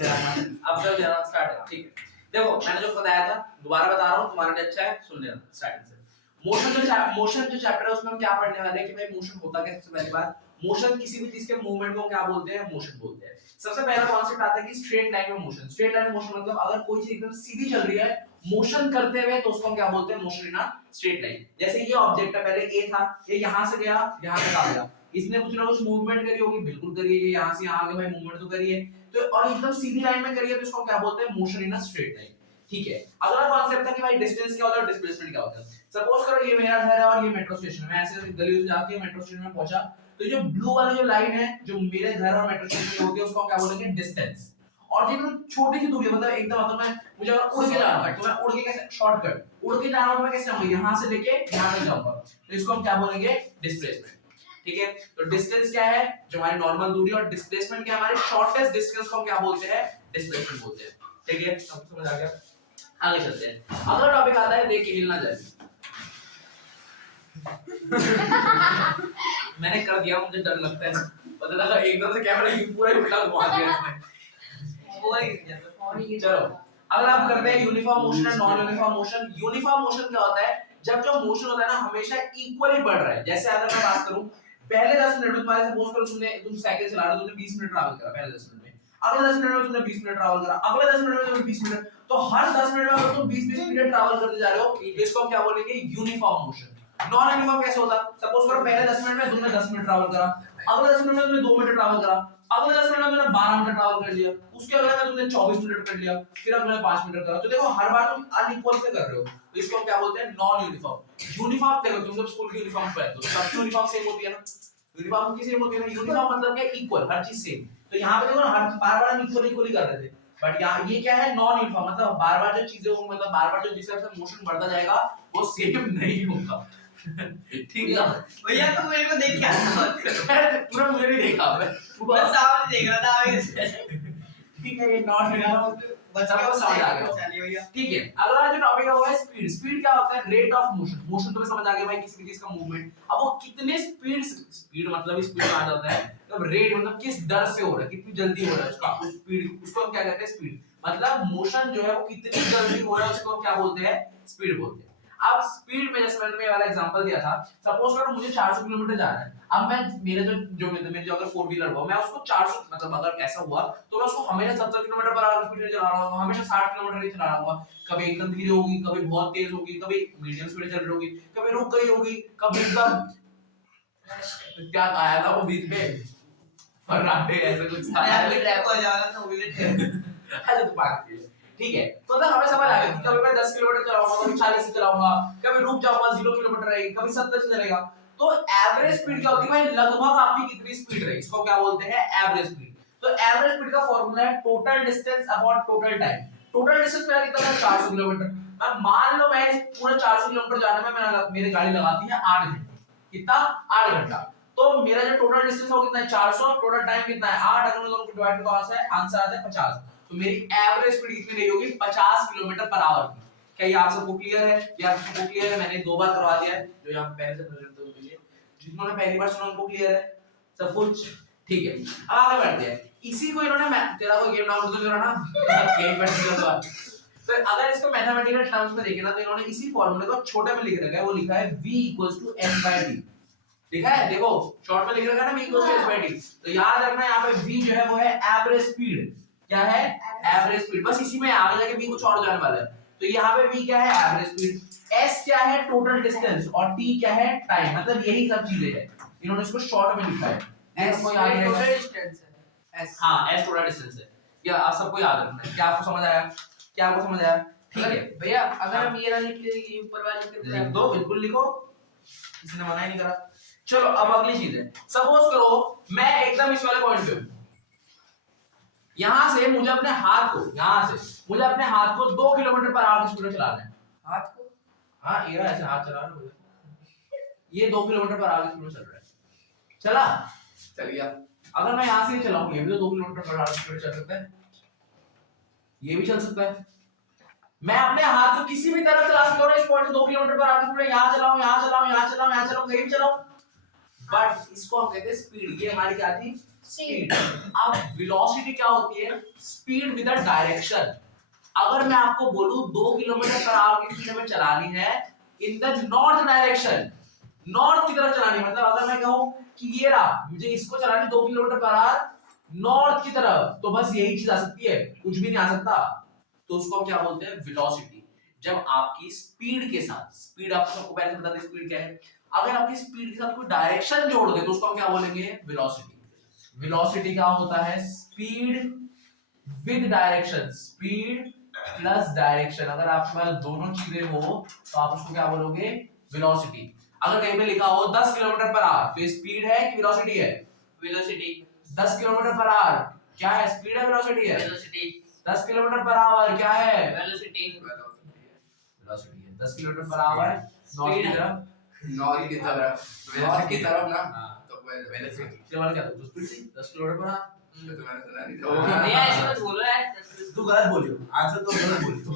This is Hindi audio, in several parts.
अब तक जाना स्टार्ट है, ठीक है। देखो मैंने जो बताया था दोबारा बता रहा हूँ, तुम्हारे लिए अच्छा है, सुन लेना स्टार्टिंग से। मोशन जो चैप्टर है उसमें हम क्या पढ़ने वाले हैं कि भाई मोशन होता क्या है। सबसे पहली बात, मोशन किसी भी चीज के मूवमेंट को क्या बोलते हैं, मोशन बोलते हैं। सबसे पहला कॉन्सेप्ट आता है कि स्ट्रेट लाइन में मोशन। स्ट्रेट लाइन में मोशन मतलब अगर कोई चीज एकदम सीधी चल रही है मोशन करते हुए तो उसको हम क्या बोलते हैं, motion in a straight line. जैसे ये ऑब्जेक्ट है, पहले ए था, ये यहां से गया यहां तक आ गया, इसने कुछ ना कुछ मूवमेंट करी होगी, बिल्कुल करी है, ये यहां से यहां आ गया भाई, मूवमेंट तो करी है, तो और एकदम सीधी लाइन में करी है तो इसको क्या बोलते हैं, motion in a straight line. ठीक है। अगला कॉन्सेप्ट था कि भाई डिस्टेंस क्या होता है, डिस्प्लेसमेंट क्या होता है। सपोज करो ये मेरा घर है और ये मेट्रो स्टेशन है, मैं ऐसे गली से जाके मेट्रो स्टेशन में पहुंचा, तो जो ब्लू वाली जो लाइन है जो मेरे घर और मेट्रो स्टेशन में होती है उसको हम क्या बोलेंगे, डिस्टेंस। और जो छोटी सी दूरी मतलब एकदम मतलब मैं मुझे अगर उड़ के जाना है तो मैं उड़ के कैसे, शॉर्टकट उड़ के जाना तो मैं कैसे जाऊंगा, यहां से लेके यहां तक जाऊंगा, तो इसको हम क्या बोलेंगे, डिस्प्लेसमेंट। ठीक है। तो डिस्टेंस क्या है, जो हमारी नॉर्मल दूरी, और डिस्प्लेसमेंट क्या है, हमारे शॉर्टेस्ट डिस्टेंस को हम क्या बोलते हैं, डिस्प्लेसमेंट बोलते हैं। ठीक है, सब समझ आ गया। आगे चलते हैं। अगला टॉपिक आता है, देख के हिलना जाए। मैंने कर दिया, मुझे डर लगता है, पता लगा एकदम से कैमरा की पूरा उल्टा घुमा दिया इसने। चलो अगला हम करते हैं uniform motion and non uniform motion. Uniform motion क्या होता है, जब जो मोशन होता है ना हमेशा इक्वली बढ़ रहा है। जैसे अगर मैं बात करूं, पहले 10 मिनट में तुम्हारे सपोज करो तुम साइकिल चला रहे हो, तुमने 20 मिनट ट्रैवल करा पहले 10 मिनट में, अगले 10 मिनट में तुमने 20 मिनट ट्रैवल करा, अगले 10 मिनट में तुमने 20 मिनट, तो हर 10 मिनट में अगर तुम 20-20 मिनट ट्रैवल करते जा रहे हो, इसको हम क्या बोलेंगे, यूनिफॉर्म मोशन। नॉन यूनिफॉर्म कैसे होता, सपोज करो पहले 10 मिनट में तुमने 10 मिनट ट्रैवल करा, अगले 10 मिनट में तुमने 2 मिनट ट्रैवल करा, अगले 10 मिनट में तुमने 12 मिनट ट्रैवल कर लिया, उसके अगले में तुमने 24 मिनट कर लिया, फिर अगले में 5 मिनट करा, तो देखो हर बार तुम अनइक्वल से कर रहे हो, तो इसको हम क्या बोलते हैं, नॉन यूनिफॉर्म। यूनिफॉर्म देखो तुम सब स्कूल की यूनिफॉर्म पहनते हो, सबकी यूनिफॉर्म सेम होती है ना, यूनिफॉर्म की सेम होती है ना, यूनिफॉर्म मतलब क्या, इक्वल, हर चीज सेम। तो यहाँ पे देखो ना, हर बार-बार हम इक्वल ही कर रहे थे, बट यहाँ ये क्या है, नॉन यूनिफॉर्म, मतलब बार-बार जो चीजें होंगी, मतलब बार-बार जो जिस हिसाब से मोशन बढ़ता जाएगा वो सेम नहीं होगा। ठीक है भैया, तुम मेरे को देख क्या पूरा मुझे नहीं देखा, मैं सामने देख रहा था आगे से। ठीक है, ये नॉन यूनिफॉर्म बच्चा को समझ आ गया। चलिए भैया, ठीक है। अगला जो टॉपिक है वो है स्पीड। स्पीड क्या होता है, रेट ऑफ मोशन। मोशन तुम्हें समझ आ गया भाई, किसी भी चीज का मूवमेंट, अब वो कितने स्पीड, स्पीड मतलब स्पीड आ जाता है, मतलब रेट मतलब किस दर से हो रहा है, कितनी जल्दी हो रहा है उसका स्पीड, उसको हम क्या कहते हैं, स्पीड। मतलब मोशन जो है वो कितनी जल्दी हो रहा है उसको हम क्या बोलते हैं, स्पीड बोलते हैं। अब स्पीड में जैसे मैंने ये वाला एग्जांपल दिया था, सपोज करो मुझे 400 किलोमीटर जाना है, अब मैं मेरे जो अगर 4 व्हीलर हुआ, मैं उसको 400 मतलब अगर ऐसा हुआ तो मैं उसको हमेशा 70 किलोमीटर पर आवर स्पीड में चला रहा हूं, हमेशा 60 किलोमीटर ही चला रहा हूं, कभी एकदम धीरे होगी, कभी बहुत तेज होगी, कभी मीडियम स्पीड चल रही होगी, कभी रुक गई होगी, कभी एकदम क्या आया था वो बीच में फर्राटे ऐसे कुछ था, अभी ट्रैप हो जाएगा तो मिनट अच्छा तो बात की ठीक है। तो मतलब हमें समझ आ गया कि कभी मैं 10 किलोमीटर चलाऊंगा, कभी 40 से चलाऊंगा, कभी रुक जाऊंगा 0 किलोमीटर रहेगी, कभी 70 से चलेगा। तो एवरेज स्पीड क्या होती है भाई, लगभग आपकी कितनी स्पीड रही, इसको क्या बोलते हैं, एवरेज स्पीड। तो एवरेज स्पीड का फार्मूला है total distance upon total time. Total distance मेरा कितना है, 400 किलोमीटर। अब मान लो मैं पूरे 400 किलोमीटर जाने में मेरी गाड़ी लगाती है 8 घंटे, कितना, 8 घंटा, तो मेरा जो टोटल डिस्टेंस है वो कितना है, 400, टोटल टाइम कितना है 8, अगर मैं दोनों को डिवाइड करता हूं आंसर आता है 50। तो मेरी एवरेज स्पीड कितनी रही होगी, 50 किलोमीटर पर आवर की। क्या ये आप सबको क्लियर है, ये आप सबको क्लियर है, मैंने 2 बार करवा दिया है, जो यहां पहले से प्रेजेंट थे उनके लिए, जिन्होंने पहली बार सुना उनको क्लियर है सब कुछ, ठीक है। अब आगे बढ़ते हैं। इसी को इन्होंने तेरा को गेम डाउनलोड तो करा ना, गेम बैठ गया तो अगर इसको मैथमेटिकल टर्म्स में देखें ना, तो इन्होंने इसी फार्मूले को छोटे में लिख रखा है, वो लिखा है v = n/t, लिखा है, देखो शॉर्ट में लिख रखा है ना, v = n/t। तो याद रखना यहाँ पे v जो है वो है एवरेज स्पीड, क्या है, एवरेज स्पीड, बस इसी में आगे जाके v कुछ और जाने वाला है। तो यहाँ पे v क्या है, एवरेज स्पीड, s क्या है, टोटल डिस्टेंस, और t क्या है, टाइम, मतलब यही सब चीजें हैं, इन्होंने इसको शॉर्ट में लिखा है। s टोटल डिस्टेंस है, s हां s टोटल डिस्टेंस है, ये आप सबको याद रखना है। क्या आपको समझ आया, क्या आपको समझ आया, ठीक है भैया। अगर हम ये ना लिख के ऊपर वाले के लिख दो, बिल्कुल लिखो, किसी ने मना ही नहीं करा। चलो अब अगली चीज है, सपोज करो मैं एकदम इस वाले पॉइंट पे हूं, यहां से मुझे अपने हाथ को, यहां से मुझे अपने हाथ को 2 किलोमीटर पर आवर की स्पीड में चलाना है, हाथ को, हां ये ऐसे हाथ चला रहा हूं, ये 2 किलोमीटर पर आवर की स्पीड में चल रहा है, चला, चल गया। अगर मैं यहां से चलाऊं, ये भी तो 2 किलोमीटर पर आवर की स्पीड चल सकता है, ये भी चल सकता है। मैं अपने हाथ को किसी भी तरफ चला सकता हूं, इस पॉइंट से 2 किलोमीटर पर आगे स्पीड, यहां चलाऊं, यहां चलाऊं, यहां चलाऊं, यहां चलाऊं, कहीं भी चलाऊं, बट इसको हम कहते हैं स्पीड। ये हमारी क्या थी, स्पीड। अब वेलोसिटी क्या होती है? Speed with a direction. अगर मैं आपको बोलूं 2 किलोमीटर पर आवर की स्पीड में चलानी है in the north direction, north की तरफ चलानी, मतलब अगर मैं कहूं कि ये रहा, मुझे इसको चलानी 2 किलोमीटर पर आवर नॉर्थ की तरफ, तो बस यही चीज आ सकती है, कुछ भी नहीं आ सकता। तो उसको हम क्या बोलते हैं? वेलोसिटी। जब आपकी स्पीड के साथ, स्पीड आपको पहले से बता दें स्पीड क्या है, अगर आपकी स्पीड के साथ कोई डायरेक्शन जोड़ दे तो उसको हम क्या बोलेंगे? वेलोसिटी। वेलोसिटी क्या होता है? Speed with direction, speed plus direction. अगर आपके पास दोनों चीजें हो तो आप उसको क्या बोलोगे? वेलोसिटी। अगर कहीं पे लिखा हो 10 किलोमीटर पर आवर, तो स्पीड है कि वेलोसिटी है? वेलोसिटी। 10 किलोमीटर पर आवर क्या है? स्पीड है वेलोसिटी है? वेलोसिटी। 10 किलोमीटर पर आवर क्या है? वेलोसिटी। वेलोसिटी है। 10 किलोमीटर पर आवर नॉर्थ की तरफ, नॉर्थ की तरफ, वेस्ट की तरफ ना, तो वेलोसिटी। इसके बाद क्या था? तो स्पीड थी 10 किलोमीटर पर आवर। ये तो मैंने सुना नहीं हाँ। भैया ऐसे मत बोलो यार। तू गलत बोलियो, आंसर तो गलत बोलियो।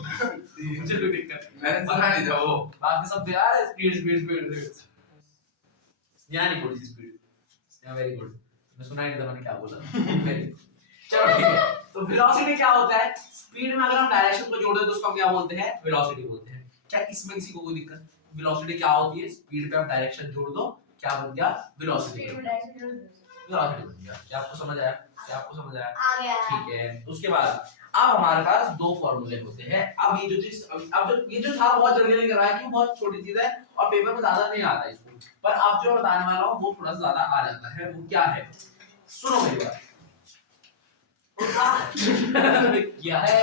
मुझे कोई दिक्कत नहीं। मैंने सुना नहीं था वो। बाकी सब यार स्पीड स्पीड स्पीड। यहाँ नहीं बोली स्पीड, यहाँ वेरी गुड। मैं सुना ही नहीं था मैंने क्या बोला। Very good. चलो ठीक है। तो वेलोसिटी क्या होता है? स्पीड में अगर हम डायरेक्शन को जोड़ दें तो उसको हम क्या बोलते हैं? वेलोसिटी बोलते हैं। क्या इसमें किसी को कोई दिक्कत? वेलोसिटी क्या होती है? स्पीड पे आप डायरेक्शन जोड़ दो, क्या बन गया? वेलोसिटी। वेलोसिटी बन गया। क्या आपको समझ आया? क्या आपको समझ आया? आ गया। ठीक है। उसके बाद अब हमारे पास दो फॉर्मूले होते हैं। अब ये जो चीज, अब जो ये जो था बहुत जल्दी नहीं कराया क्यों? बहुत छोटी चीज है और पेपर में ज्यादा नहीं आता इसको, पर अब जो बताने वाला हूं वो थोड़ा सा ज्यादा आ जाता है। वो क्या है? सुनो मेरी बात। क्या है?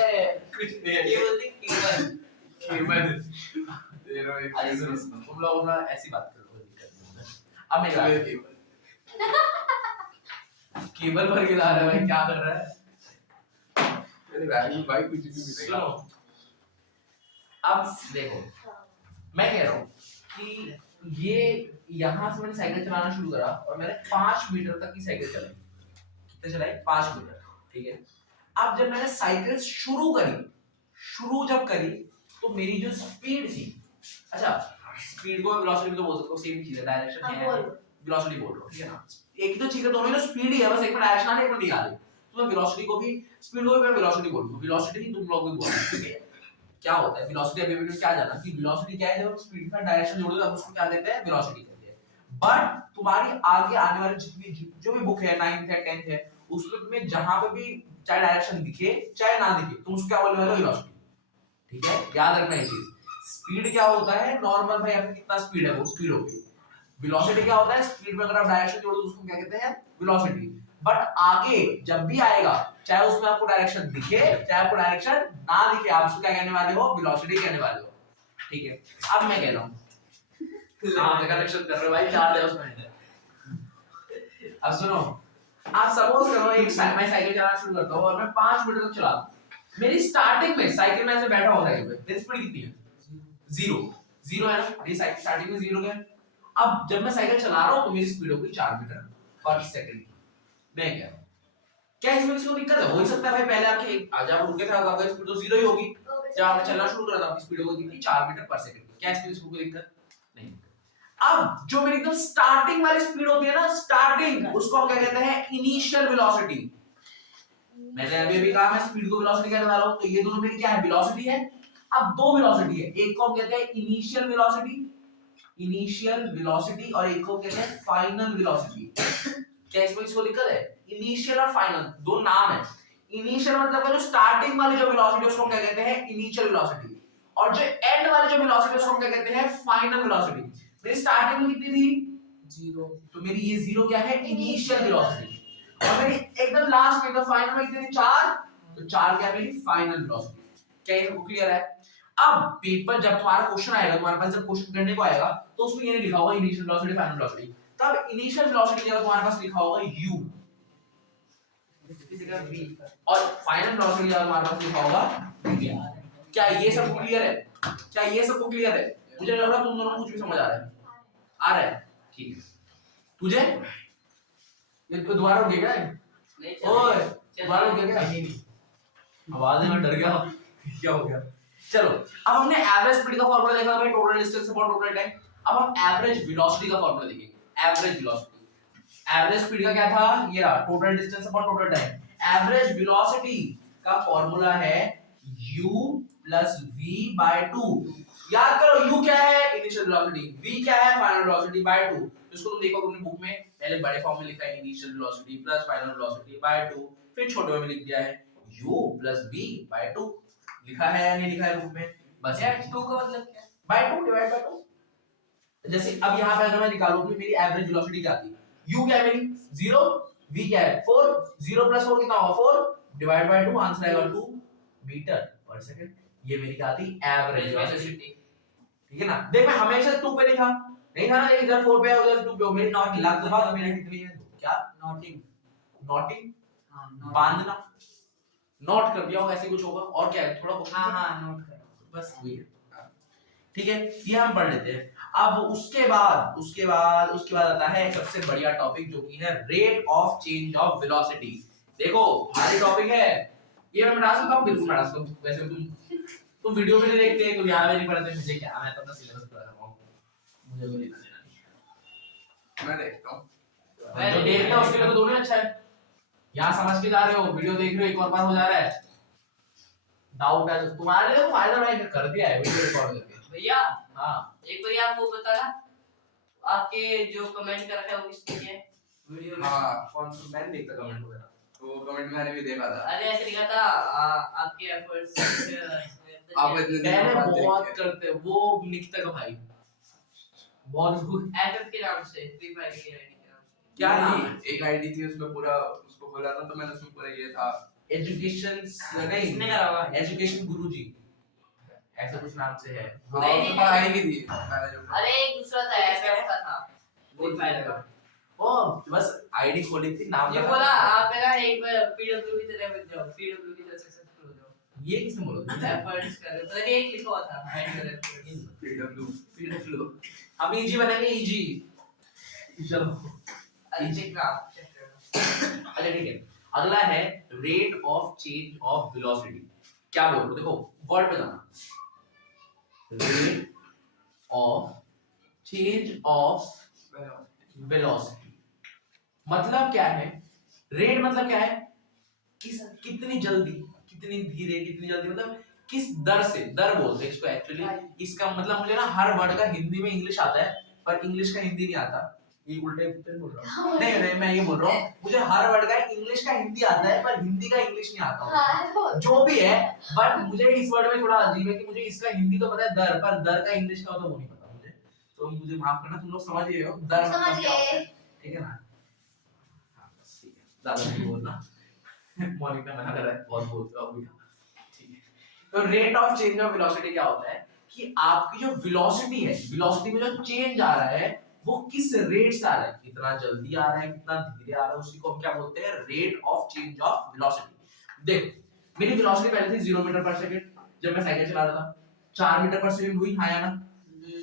कुछ नहीं है। ये बोलते केबल। केबल। ये लो एक अरे सुनो, तुम लोग अपना ऐसी बात करो, कोई दिक्कत नहीं है। अब मेरी बात, केबल। केबल भर के ला रहा है भाई, क्या कर रहा है? मेरे बैग में भाई कुछ भी मिलेगा। सुनो, अब देखो, मैं कह रहा हूँ कि ये यहाँ से मैंने साइकिल चलाना शुरू करा और मैंने 5 मीटर तक की साइकिल चलाई। कितने चलाई? 5 मीटर। ठीक है। अब जब मैंने साइकिल शुरू जब करी तो मेरी जो स्पीड थी, अच्छा स्पीड को वेलोसिटी भी तो बोल सकते हो, सेम चीज है, डायरेक्शन है, वेलोसिटी बोल रहा हूँ, ठीक है ना? एक ही तो चीज है, दोनों में तो स्पीड ही है, बस एक में डायरेक्शन है, एक में नहीं आ रही। तो मैं वेलोसिटी को भी, स्पीड को भी मैं वेलोसिटी बोलूंगा, वेलोसिटी ही तुम लोग भी बोलते हो, ठीक है? क्या होता है वेलोसिटी? अभी मैंने क्या जाना कि वेलोसिटी क्या है? जब स्पीड का डायरेक्शन जोड़ दो हम उसको क्या कहते हैं? वेलोसिटी कहते हैं। बट तुम्हारी आगे आने वाली जितनी जो भी बुक है, 9th है 10th है, उसमें जहां पे भी चाहे डायरेक्शन दिखे चाहे ना दिखे, तुम उसको क्या बोलने वाले हो? वेलोसिटी। ठीक है, याद रखना ये चीज। स्पीड क्या होता है? नॉर्मल भाई आपकी कितना स्पीड है वो स्पीड होगी। वेलोसिटी क्या होता है? स्पीड में अगर आप डायरेक्शन जोड़ दो उसको क्या कहते हैं? वेलोसिटी। बट आगे जब भी आएगा, चाहे उसमें आपको डायरेक्शन दिखे चाहे आपको डायरेक्शन ना दिखे, आप उसको क्या कहने वाले हो? वेलोसिटी कहने वाले हो। ठीक है। अब मैं कह रहा हूं, हां कनेक्शन कर रहे हो भाई, 4 है उसमें। अब सुनो, आप सपोज करो एक मैं साइकिल चलाना शुरू करता हूं और मैं 5 मीटर तक चलाता हूं। मेरी स्टार्टिंग में साइकिल में ऐसे बैठा हुआ साइकिल पे, मेरी स्पीड कितनी है? 0 है ना? मेरी साइकिल स्टार्टिंग में 0 है। अब जब मैं साइकिल चला रहा हूं तो मेरी स्पीड हो गई 4 मीटर पर सेकंड। मैं क्या, क्या इसमें किसी को दिक्कत है? हो ही सकता है भाई, पहले आपके आज आप रुके थे आपका स्पीड तो 0 ही होगी। जब आपने चलना शुरू करा था आपकी स्पीड हो गई कितनी? 4 मीटर पर सेकंड। क्या इसमें किसी को कोई दिक्कत नहीं? अब जो मेरी एकदम स्टार्टिंग वाली स्पीड होती है ना, स्टार्टिंग, उसको हम क्या कहते हैं? Initial velocity. मैंने अभी कहा मैं स्पीड को वेलोसिटी कहने वाला हूं, तो ये दोनों मेरी क्या है? वेलोसिटी है। अब दो वेलोसिटी है, एक को हम कहते हैं इनिशियल वेलोसिटी, इनिशियल वेलोसिटी, और एक को कहते हैं फाइनल वेलोसिटी। क्या इसमें किसी को दिक्कत है? इनिशियल और फाइनल दो नाम है। इनिशियल मतलब है जो स्टार्टिंग वाली जो वेलोसिटी उसको हम क्या कहते हैं? इनिशियल वेलोसिटी, और जो एंड वाली जो वेलोसिटी उसको हम क्या कहते हैं? Final velocity. मेरी स्टार्टिंग में कितनी थी? 0, तो मेरी ये 0 क्या है? Initial velocity. और मेरी एकदम लास्ट में एकदम फाइनल में कितनी थी? 4, तो 4 क्या है मेरी फाइनल वेलोसिटी। क्या ये क्लियर है? अब पेपर जब तुम्हारा क्वेश्चन आएगा, तुम्हारे पास जब क्वेश्चन करने को आएगा तो उसमें ये नहीं लिखा होगा इनिशियल वेलोसिटी फाइनल वेलोसिटी, तब इनिशियल वेलोसिटी जब तुम्हारे पास लिखा होगा u, और फाइनल वेलोसिटी जब तुम्हारे पास लिखा होगा v। क्या ये सब क्लियर है? क्या ये सब क्लियर है? मुझे लग रहा है तुम दोनों को कुछ भी समझ आ रहा है। आ रहा है? ठीक है। तुझे ये तो दोबारा उठ गया नहीं ओए, दोबारा उठ गया क्या? आवाज में डर गया, क्या हो गया? चलो, अब हमने एवरेज स्पीड का फार्मूला देखा भाई, total distance upon total time. अब हम एवरेज वेलोसिटी का फार्मूला देखेंगे। एवरेज वेलोसिटी एवरेज स्पीड का क्या था, ये रहा total distance upon total time. Average velocity का फॉर्मूला है u प्लस v बाय 2। याद करो u क्या है, इनिशियल वेलोसिटी, v क्या है, फाइनल वेलोसिटी बाय 2। इसको तुम देखो अपनी बुक में पहले बड़े फॉर्म में लिखा है initial velocity plus final velocity bye 2, फिर छोटे में लिख दिया है u प्लस v बाय 2। लिखा है या नहीं लिखा है बुक में, बस यार 2 का मतलब क्या है? By 2 divide by 2। जैसे अब यहाँ पे अगर मैं निकालूं कि मेरी एवरेज वेलोसिटी क्या थी, u क्या है मेरी 0, v क्या है 4, 0 प्लस 4 कितना होगा 4 डिवाइड बाय 2, आंसर आएगा 2 मीटर पर सेकंड। ये मेरी क्या थी एवरेज वेलोसिटी, ठीक है ना। देख मैं हमेशा 2 पे लिखा नहीं था ना, इधर 4 पे है उधर 2 पे हो, मेरी नॉट लगभग मेरी कितनी है, क्या नॉटिंग। नॉटिंग हाँ बांधना, नोट कर दिया होगा ऐसे कुछ होगा, और क्या है थोड़ा बहुत हाँ नोट करो। बस वही है, ठीक है ये हम पढ़ लेते हैं। अब उसके बाद आता है सबसे बढ़िया टॉपिक जो कि है rate of change of velocity. देखो हमारी टॉपिक है ये, मैं बता सकता हूँ बिल्कुल बता सकता हूँ। वैसे तुम वीडियो में नहीं देखते तो यहाँ में नहीं पढ़ते, मुझे क्या, मैं तो अपना सिलेबस पढ़ा रहा हूँ, मुझे कोई लेना देना नहीं। मैं देखता हूँ। जो देखता है उसके लिए तो दोनों अच्छा है। यहाँ समझ के जा रहे हो, वीडियो देख रहे हो, एक और बार हो जा रहा है, डाउट है तो तुम्हारे लिए तो फायदा भाई कर दिया है वीडियो रिकॉर्ड करके। भैया हाँ एक बार आप वो बताना, आपके जो कमेंट कर रखा है वो किसने किया है वीडियो में? हाँ कौन सा मैंने देखता कमेंट वगैरह, तो कमेंट मैंने भी देखा था। अरे ऐसे लिखा था आपके एफर्ट्स आप इतने दिन मैंने बाद बहुत देख करते वो निकता का भाई बहुत एफएफ के नाम से, फ्री फायर के आईडी के नाम से। क्या नाम है? एक आईडी थी उसमें पूरा उसको खोला था तो मैंने उसमें पूरा ये था एजुकेशन नहीं किसने करा हुआ है? एजुकेशन गुरुजी ऐसा कुछ नाम से है। हाँ नहीं, उसमें नहीं, पढ़ाई की थी मैंने जो अरे एक दूसरा था एफएफ का था, फ्री फायर का। ओ बस आईडी खोली थी, नाम ये लगा बोला था। आप है ना एक बार पीडब्ल्यू की तरह बन जाओ, पीडब्ल्यू की तरह सक्सेसफुल हो जाओ। ये किसने बोला एफर्ट्स कर पता नहीं एक लिखा हुआ था ऐड कर एफर्ट्स। पीडब्ल्यू पीडब्ल्यू हम इजी बनेंगे इजी, चलो अरे चेक आप चेक करना। अच्छा ठीक है। अगला है rate of change of velocity. क्या बोल रहे हो, देखो वर्ड पे जाना, rate of change of velocity मतलब क्या है, रेट मतलब क्या है, कितनी जल्दी, कितनी धीरे, कितनी जल्दी मतलब किस दर से, दर बोलते हैं इसको एक्चुअली। इसका मतलब मुझे ना हर वर्ड का हिंदी में इंग्लिश आता है पर इंग्लिश का हिंदी नहीं आता, ये उल्टे पुल्टे बोल रहा हूँ। नहीं मैं ये बोल रहा हूँ मुझे हर वर्ड का इंग्लिश का हिंदी आता है पर हिंदी का इंग्लिश नहीं आता, जो भी है। बट मुझे इस वर्ड में थोड़ा अजीब है कि मुझे इसका हिंदी तो पता है दर, पर दर का इंग्लिश का तो वो नहीं पता मुझे, तो मुझे माफ करना, तुम लोग समझ रहे हो दर मतलब क्या होता है, ठीक है ना। हाँ बस ठीक है, ज्यादा नहीं बोलना मॉर्निंग में मना कर रहा है बहुत बोलते हो अभी, ठीक है। तो rate of change of velocity क्या होता है कि आपकी जो वेलोसिटी है, वेलोसिटी में जो चेंज आ रहा है वो किस रेट से आ रहा है, कितना जल्दी आ रहा है, कितना धीरे आ रहा है, उसी को हम क्या बोलते हैं, rate of change of velocity. देखो मेरी वेलोसिटी पहले थी 0 मीटर पर सेकंड, जब मैं साइकिल चला रहा था 4 मीटर पर सेकंड हुई, आया ना।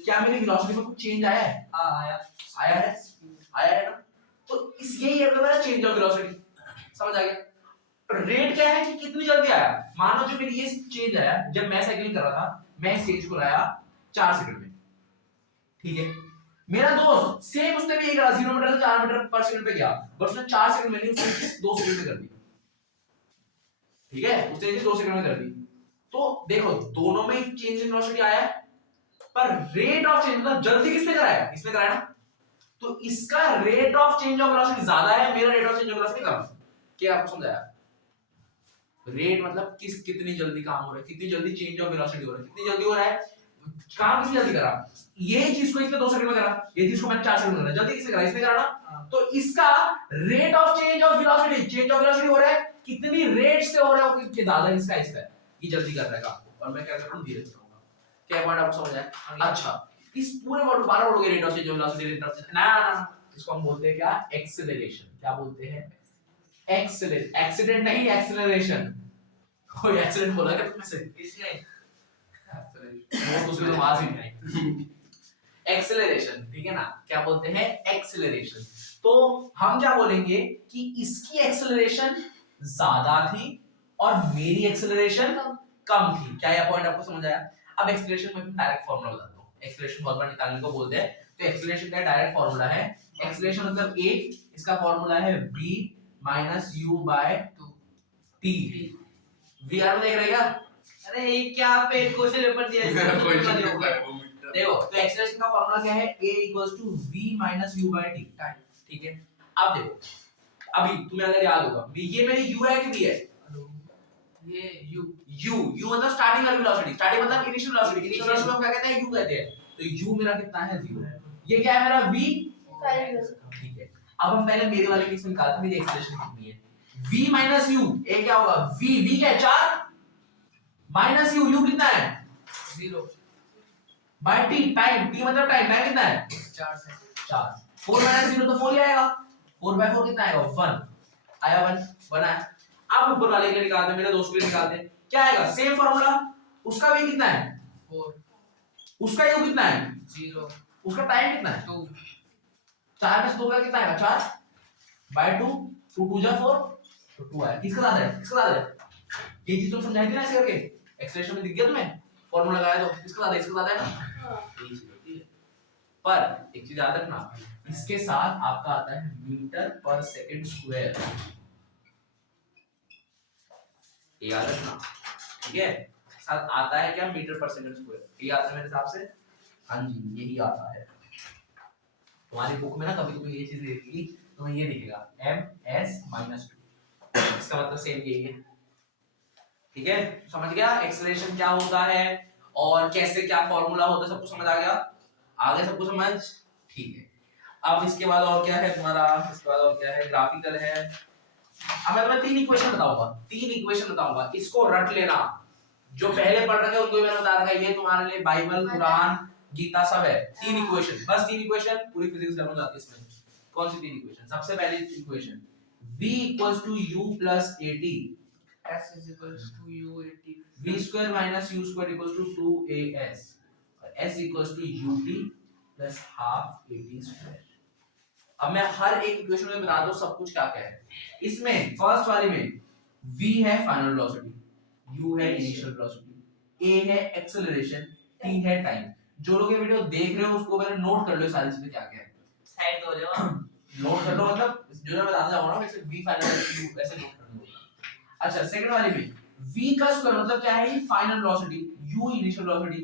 क्या मेरी वेलोसिटी में कुछ चेंज आया है, हां आया है ना। तो इस यही है मेरा चेंज ऑफ वेलोसिटी, समझ आ गया। रेट क्या है कि कितनी जल्दी आया, मान लो जो मेरी ये चेंज आया, जब मैं साइकिलिंग कर रहा था मैं इस चेंज को लाया 4 सेकंड में, ठीक है। मेरा दोस्त सेम उसने भी यही करा, 0 मीटर से 4 मीटर पर सेकंड पे गया, बस उसने 4 सेकंड में नहीं, उसने 2 सेकंड में कर दी, ठीक है, उसने 2 सेकंड में कर दी। तो देखो दोनों में चेंज इन वेलोसिटी आया है, पर रेट ऑफ चेंज मतलब जल्दी किसने कराया, इसने कराया ना। तो इसका rate of change of velocity ज्यादा है, मेरा rate of change of velocity कम है। क्या आपको समझाया, रेट मतलब कितनी जल्दी काम हो रहा है, कितनी जल्दी चेंज ऑफ वेलोसिटी हो रहा है, कितनी जल्दी हो रहा है काम, कितनी जल्दी करा। ये चीज को इसने 2 सेकंड में करा, ये चीज को मैंने 4 सेकंड में करा, जल्दी किसने करा, इसने करा ना। तो इसका rate of change of velocity, change of velocity हो रहा है कितनी रेट से हो रहा है, कि ज्यादा इसका है, ये जल्दी कर रहा है काम, और मैं क्या कर रहा हूं धीरे से करूंगा। क्या पॉइंट आपको समझ आया। अच्छा इस पूरे वर्ड बारह वर्ड के rate of change of velocity, rate of ना इसको हम बोलते हैं क्या, एक्सेलरेशन। क्या बोलते हैं, एक्सीडेंट नहीं एक्सेलरेशन। कोई एक्सीडेंट बोला क्या तुमसे, इसने वो उसमें आवाज ही नहीं। एक्सेलरेशन, ठीक है ना, क्या बोलते हैं एक्सेलरेशन। तो हम क्या बोलेंगे कि इसकी एक्सेलरेशन ज्यादा थी और मेरी एक्सेलरेशन कम थी। क्या यह पॉइंट आपको समझ आया। अब एक्सेलरेशन में डायरेक्ट फॉर्मूला बताता हूं। एक्सेलरेशन बहुत बार निकालने को बोलते हैं, तो एक्सेलरेशन का डायरेक्ट फार्मूला है, एक्सेलरेशन मतलब a, इसका फार्मूला है v minus u by t। v आर में देख रहे क्या? अरे ये क्या पे क्वेश्चन पेपर दिया है कोई इसमें नहीं तो है वो मीटर। देखो तो एक्सेलरेशन का फार्मूला क्या है, a equals to v minus u by t। ठीक है, अब देखो अभी तुम्हें अगर याद होगा ये मेरी u है कि v है? ये यू u मतलब स्टार्टिंग वाली वेलोसिटी, स्टार्टिंग मतलब इनिशियल वेलोसिटी, इनिशियल वेलोसिटी को क्या कहते हैं, u कहते हैं। तो u मेरा कितना है 0, ये क्या है मेरा v। ठीक है, अब हम पहले मेरे वाले केस में निकालते हैं, मेरी एक्सप्रेशन कितनी है, v माइनस u, a क्या होगा, v क्या है 4 माइनस u कितना है 0 बाय t, टाइम t मतलब टाइम कितना है 4 सेकंड 4, 4 माइनस 0 तो 4 ही आएगा, 4/4 कितना आएगा 1 आया, 1 आया। अब ऊपर वाले के लिए निकालते हैं, मेरे दोस्त के लिए निकालते हैं, क्या आएगा सेम फार्मूला, उसका v कितना है 4 उसका u कितना है 0 उसका टाइम कितना है 2 4 में से 2 का कितना आएगा 4 बाय 2, 2 2 जा 4 तो 2 आया। किसका ज्यादा है, किसका ज्यादा है, ये चीज तुम समझाई थी ना ऐसे करके, एक्सप्रेशन में दिख गया तुम्हें फार्मूला लगाया तो किसका ज्यादा है, इसका ज्यादा है ना, यही चीज होती है। पर एक चीज याद रखना, इसके साथ आपका आता है मीटर पर सेकंड स्क्वायर, ये याद रखना, ठीक है, साथ आता है क्या मीटर पर सेकंड स्क्वायर, ये आता है मेरे हिसाब से, हाँ जी यही आता है। तुम्हारी बुक में ना कभी तुम्हें ये चीज देखेगी, तुम्हें ये दिखेगा ms-2, इसका मतलब सेम यही है। ठीक है, समझ गया एक्सेलरेशन क्या होता है और कैसे क्या फॉर्मूला होता है, सब कुछ समझ आ गया, आगे सब कुछ समझ, ठीक है। अब इसके बाद और क्या है तुम्हारा, इसके बाद और क्या है, ग्राफिकल है। अब मैं तुम्हें 3 इक्वेशन बताऊंगा, इसको रट लेना, जो पहले पढ़ रखे उनको मैंने बता रखा है, ये तुम्हारे लिए बाइबल कुरान गीता सब है। 3 इक्वेशन, बस 3 इक्वेशन, पूरी फिजिक्स लर्न हो जाती है इसमें। कौन सी 3 इक्वेशन, सबसे पहली equation v equals to u plus at, s is equals to u 80 v square minus u square equals to 2as, और s equals to ut plus half at square। अब मैं हर एक इक्वेशन में बता दूं सब कुछ क्या क्या है। इसमें फर्स्ट वाले में v है फाइनल वेलोसिटी, u है इनिशियल वेलोसिटी, a है एक्सेलरेशन, t है टाइम। जो लोग ये वीडियो देख रहे हो उसको पहले नोट कर लो सारी चीजें क्या क्या है, साइड हो जाओ, नोट कर लो, मतलब जो मैं बताता जाऊंगा ना वैसे v फाइनल u ऐसे नोट कर लो। अच्छा सेकंड वाले में v का स्क्वायर मतलब क्या है, final velocity, u initial velocity,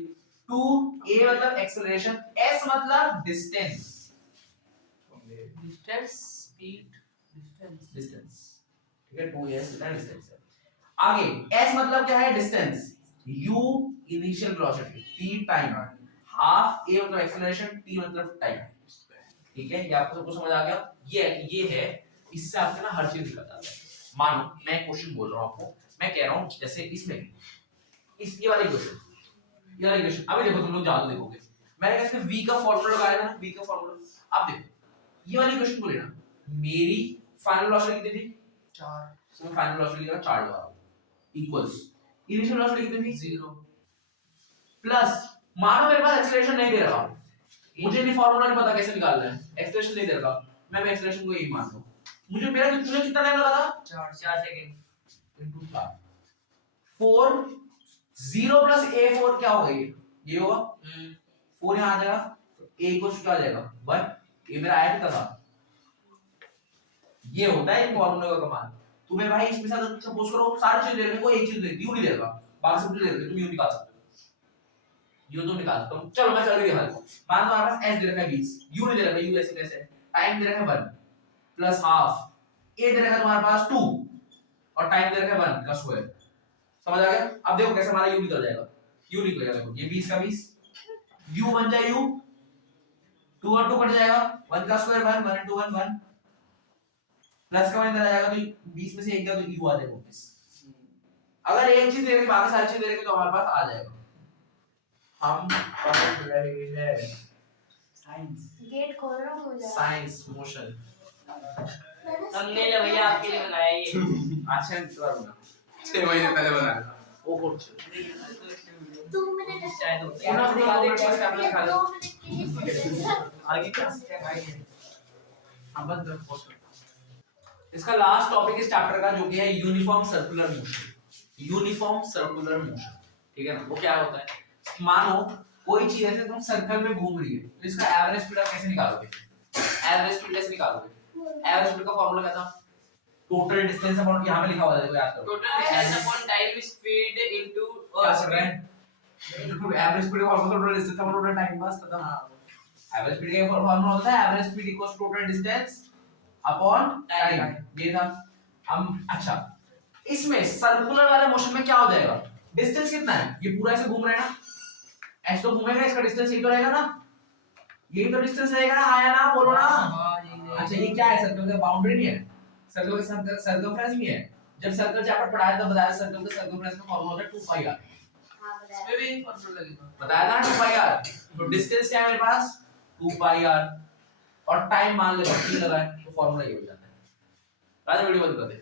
2 a मतलब एक्सेलरेशन, s मतलब डिस्टेंस, डिस्टेंस स्पीड डिस्टेंस, ठीक है, 2s इतना डिस्टेंस है। आगे s मतलब क्या है, distance, u initial velocity, t time, half a मतलब एक्सेलरेशन, t मतलब टाइम। ठीक है, ये आपको सबको समझ आ गया, ये है, इससे आपको ना हर चीज निकल जाता है। मानो मैं क्वेश्चन बोल रहा हूं आपको, मैं कह रहा हूं जैसे इसमें ये वाले क्वेश्चन, ये वाले क्वेश्चन, अभी देखो तुम लोग ज्यादा देखोगे, मैंने कहा इसमें v का फार्मूला लगाया था ना, v का फार्मूला। अब देखो ये वाली क्वेश्चन को लेना, मेरी फाइनल वेलोसिटी कितनी थी 4 इसमें फाइनल वेलोसिटी का 4 लगा इक्वल्स इनिशियल वेलोसिटी कितनी थी 0 प्लस, मानो मेरे पास एक्सेलरेशन नहीं दे रहा, मुझे भी फार्मूला नहीं पता कैसे निकालना है, एक्सेलरेशन नहीं दे रहा, मैं एक्सेलरेशन को यही मान लूं, मुझे मेरा कितना टाइम लगा था 4 सेकंड इनटू 4 0 प्लस a4 क्या होगा, ये होगा 4 यहां आ जाएगा, तो a इक्वल्स क्या आ जाएगा 1, ये मेरा आया कितना था, ये होता है इन फार्मूले का कमाल। तुम्हें भाई इसमें से अगर सपोज करो सारी चीज दे रहे को एक चीज दे दी, नहीं देगा, बाकी सब चीज दे रहे तुम यूं निकाल सकते हो, यूं तो निकाल सकते हो। चलो मैं करके दिखा देता हूं, मान लो हमारे पास s दे रखा है 20, u नहीं दे रखा, u ऐसे कैसे, टाइम दे रखा है 1 प्लस हाफ, a दे रखा है तुम्हारे पास 2 और टाइम दे रखा है 1 का स्क्वायर। समझ आ गया? अब देखो कैसे हमारा u निकल जाएगा, u निकलेगा, देखो ये 20 का 20, u बन जाए u, 2 और 2 कट जाएगा, 1 का स्क्वायर 1, 1 into 1 1, प्लस का 1 इधर आ जाएगा, तो 20 में से 1 गया तो u आ जाएगा 20। अगर एक चीज दे रही बाकी सारी चीज दे रही तो हमारे पास आ जाएगा। हम पढ़ रहे हैं साइंस गेट खोल रहा हूँ साइंस मोशन। हमने ले भैया आपके लिए बनाया ये अच्छा करूंगा 6 महीने पहले बनाया था। वो कुछ 2 मिनट शायद हो ये ना दिखा दे टेस्ट आपने खा 2 मिनट के लिए आगे क्या अब बस इसका लास्ट टॉपिक इस चैप्टर का जो कि है uniform circular motion. Uniform circular motion, ठीक है ना, वो क्या होता है, मानो कोई चीज ऐसे तुम सर्कल में घूम रही है तो इसका एवरेज स्पीड आप कैसे निकालोगे? एवरेज स्पीड कैसे निकालोगे? एवरेज स्पीड का फार्मूला क्या था? टोटल डिस्टेंस अपॉन, यहाँ पे लिखा हुआ है देखो याद करो, total distance upon time speed into क्या कर रहे हैं? एवरेज स्पीड का formula total distance upon total time, बस खत्म। एवरेज स्पीड का फार्मूला होता है average speed equals total distance upon time, ये था। हम अच्छा, इसमें सर्कुलर वाले मोशन में क्या हो जाएगा? डिस्टेंस कितना है? ये पूरा ऐसे घूम रहा है ना, ऐसे तो घूमेगा, इसका डिस्टेंस यही तो रहेगा ना, यही तो डिस्टेंस रहेगा ना, हाँ या ना बोलो ना। अच्छा ये क्या है? सर्कल का बाउंड्री नहीं है, सर्कल का सर्कमफ्रेंस नहीं है। जब सर्कल चैप्टर पढ़ाया तब बताया सर्कल का सर्कमफ्रेंस का फार्मूला होता है 2 पाई r, हाँ बताया। इसमें भी फॉर्मूला लगेगा। बताया था 2 पाई r। तो डिस्टेंस क्या है मेरे पास? 2 पाई r, और टाइम मान लो t लगा है, तो फार्मूला ये हो जाता है। राजा वीडियो बंद कर दे।